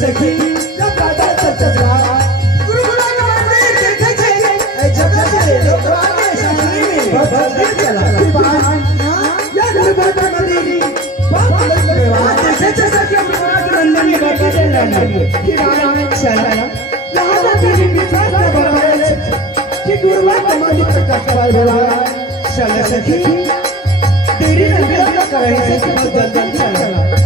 सखी दादा चचरा गुरुकुल मंदिर देखे छे ए जगत से लोकवाके शास्त्री में भगवत चला या गुरुकुल मंदिर बहुत लोकवाके देखे छे सखी प्रभु नंदन बाबा के लगे कि राम चला यहाँ तेरी विश्वास न बराबर कि गुरुकुल मंदिर का सवाल बोला चल सखी तेरी नबी का करे से कि जल्दी चला